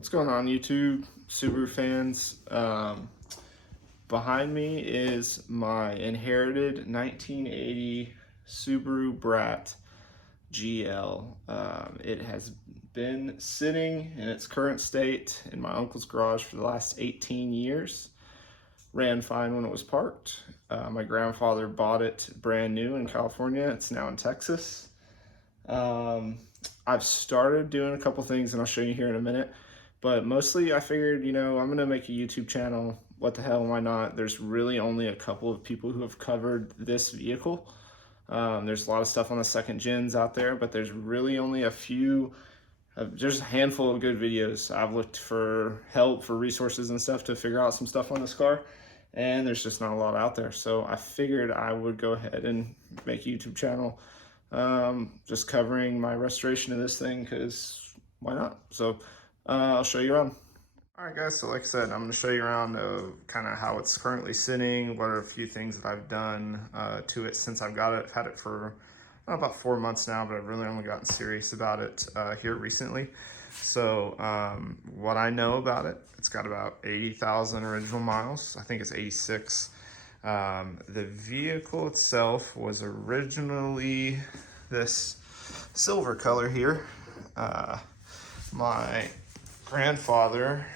What's going on, YouTube, Subaru fans? Behind me is my inherited 1980 Subaru Brat GL. It has been sitting in its current state in my uncle's garage for the last 18 years. Ran fine when it was parked. My grandfather bought it brand new in California. It's now in Texas. I've started doing a couple things, and I'll show you here in a minute. But mostly I figured, I'm going to make a YouTube channel. What the hell, why not? There's really only a couple of people who have covered this vehicle. There's a lot of stuff on the second gens out there, but there's really only a few. There's a handful of good videos. I've looked for help, for resources and stuff to figure out some stuff on this car, and there's just not a lot out there. So I figured I would go ahead and make a YouTube channel just covering my restoration of this thing, because why not? So I'll show you around. All right, guys, so like I said, I'm going to show you around kind of how it's currently sitting, what are a few things that I've done to it since I've got it. I've had it for about 4 months now, but I've really only gotten serious about it here recently. So what I know about it, it's got about 80,000 original miles. I think it's 86. The vehicle itself was originally this silver color here. My grandfather,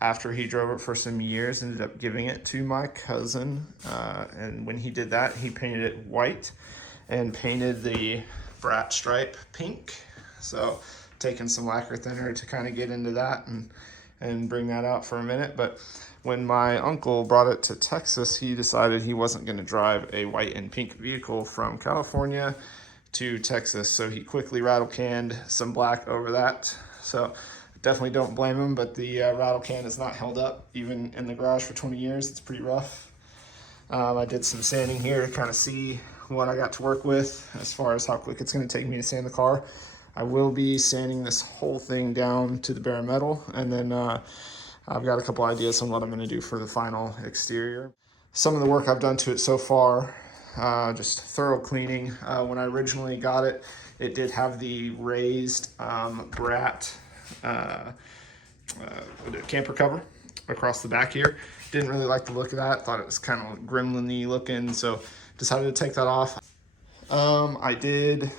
after he drove it for some years, ended up giving it to my cousin, and when he did that, he painted it white and painted the brat stripe pink. So taking some lacquer thinner to kind of get into that and bring that out for a minute. But when my uncle brought it to Texas, he decided he wasn't going to drive a white and pink vehicle from California to Texas, so he quickly rattle canned some black over that. So definitely don't blame him, but the rattle can is not held up even in the garage for 20 years. It's pretty rough. I did some sanding here to kind of see what I got to work with as far as how quick it's going to take me to sand the car. I will be sanding this whole thing down to the bare metal, and then I've got a couple ideas on what I'm going to do for the final exterior. Some of the work I've done to it so far, just thorough cleaning. When I originally got it, it did have the raised Brat camper cover across the back here. Didn't really like the look of that. Thought it was kind of gremlin-y looking, so decided to take that off. I did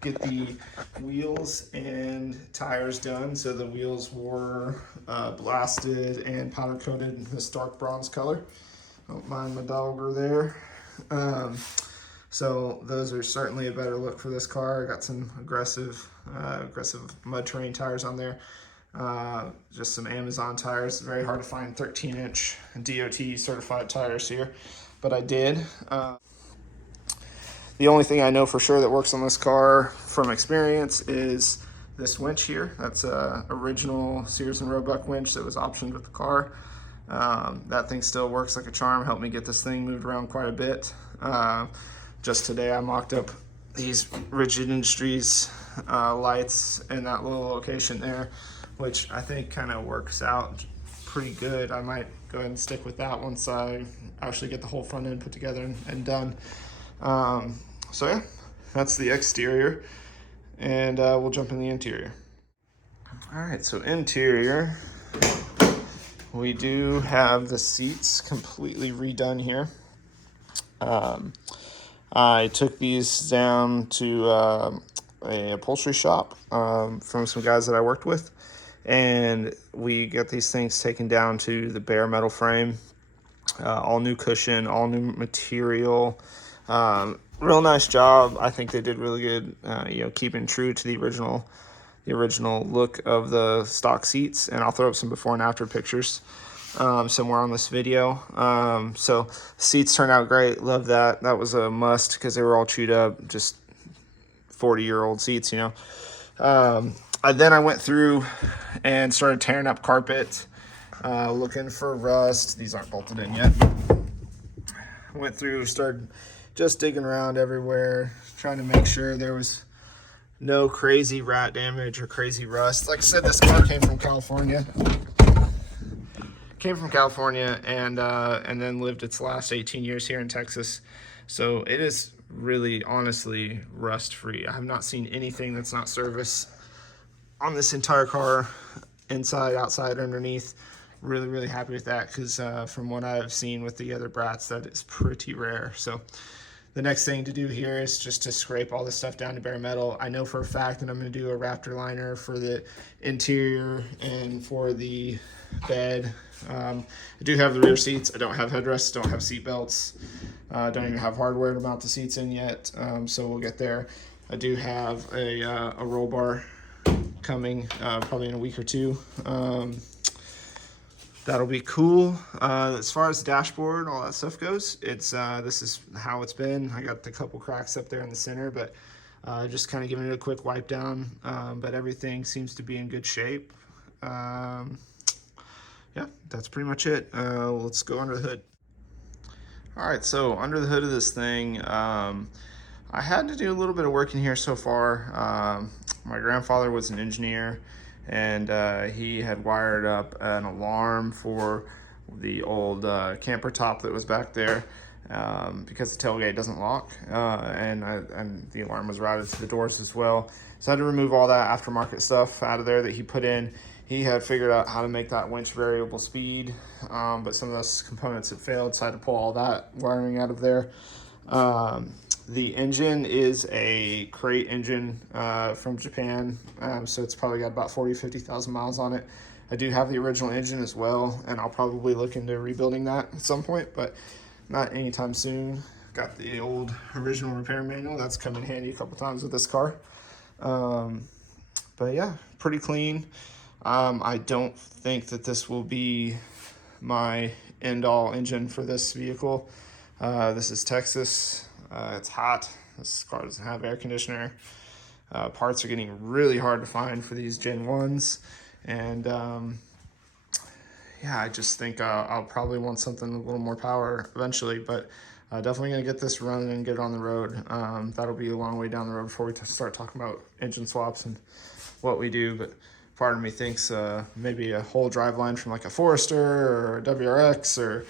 get the wheels and tires done. So the wheels were blasted and powder coated in this dark bronze color. Don't mind my dog over there. So those are certainly a better look for this car. I got some aggressive mud terrain tires on there. Just some Amazon tires. Very hard to find 13-inch DOT certified tires here, but I did. The only thing I know for sure that works on this car from experience is this winch here. That's a original Sears and Roebuck winch that was optioned with the car. That thing still works like a charm. Helped me get this thing moved around quite a bit. Just today I mocked up these Rigid Industries lights in that little location there, which I think kind of works out pretty good. I might go ahead and stick with that once I actually get the whole front end put together and done. So yeah, that's the exterior, and we'll jump in the interior. All right, so interior, we do have the seats completely redone here. I took these down to a upholstery shop from some guys that I worked with, and we got these things taken down to the bare metal frame, all new cushion, all new material. Real nice job. I think they did really good, keeping true to the original look of the stock seats, and I'll throw up some before and after pictures somewhere on this video. So seats turned out great. Love that. That was a must because they were all chewed up, just 40-year-old seats, Then I went through and started tearing up carpet, looking for rust. These aren't bolted in yet. Went through, started just digging around everywhere, trying to make sure there was no crazy rat damage or crazy rust. Like I said, this car came from California. And then lived its last 18 years here in Texas. So it is really, honestly, rust free. I have not seen anything that's not service on this entire car, inside, outside, underneath. Really happy with that, because from what I've seen with the other Brats, that is pretty rare. So the next thing to do here is just to scrape all this stuff down to bare metal. I know for a fact that I'm going to do a Raptor liner for the interior and for the bed. I do have the rear seats. I don't have headrests, don't have seat belts. Don't even have hardware to mount the seats in yet, so we'll get there. I do have a roll bar coming probably in a week or two. That'll be cool. As far as the dashboard, all that stuff goes, it's this is how it's been. I got the couple cracks up there in the center, but just kind of giving it a quick wipe down. But everything seems to be in good shape. Yeah, that's pretty much it. Let's go under the hood. All right, so under the hood of this thing, I had to do a little bit of work in here so far. My grandfather was an engineer, and he had wired up an alarm for the old camper top that was back there, because the tailgate doesn't lock, and the alarm was routed to the doors as well. So I had to remove all that aftermarket stuff out of there that he put in. He had figured out how to make that winch variable speed, but some of those components had failed, so I had to pull all that wiring out of there. The engine is a crate engine from Japan, so it's probably got about 50,000 miles on it. I do have the original engine as well, and I'll probably look into rebuilding that at some point, but not anytime soon. Got the old original repair manual. That's come in handy a couple times with this car. But yeah, pretty clean. I don't think that this will be my end-all engine for this vehicle. This is Texas. It's hot. This car doesn't have air conditioner. Parts are getting really hard to find for these Gen 1s. And yeah, I just think I'll probably want something a little more power eventually, but definitely gonna get this running and get it on the road. That'll be a long way down the road before we start talking about engine swaps and what we do, but part of me thinks maybe a whole driveline from like a Forester or a WRX, or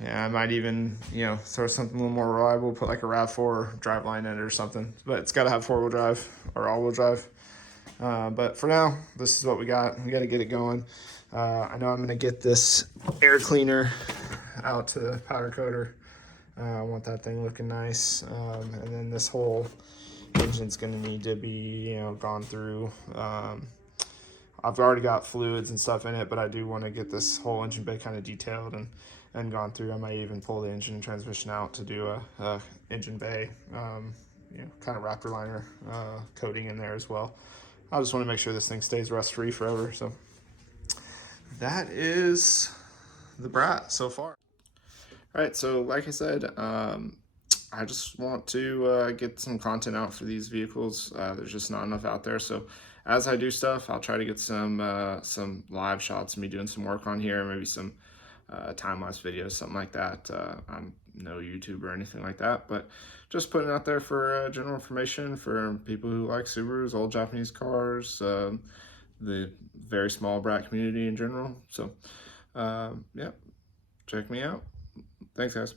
yeah, I might even, throw something a little more reliable, put like a RAV4 driveline in it or something, but it's got to have four-wheel drive or all-wheel drive. But for now, this is what we got. We got to get it going. I know I'm going to get this air cleaner out to the powder coater. I want that thing looking nice. And then this whole engine's going to need to be, gone through. I've already got fluids and stuff in it, but I do want to get this whole engine bay kind of detailed and gone through. I might even pull the engine and transmission out to do a engine bay, kind of Raptor liner coating in there as well. I just want to make sure this thing stays rust free forever. So that is the Brat so far. All right, so like I said, I just want to get some content out for these vehicles. There's just not enough out there. So as I do stuff, I'll try to get some live shots of me doing some work on here, maybe some time-lapse videos, something like that. I'm no YouTuber or anything like that, but just putting it out there for general information for people who like Subarus, old Japanese cars, the very small Brat community in general. So yeah, check me out. Thanks, guys.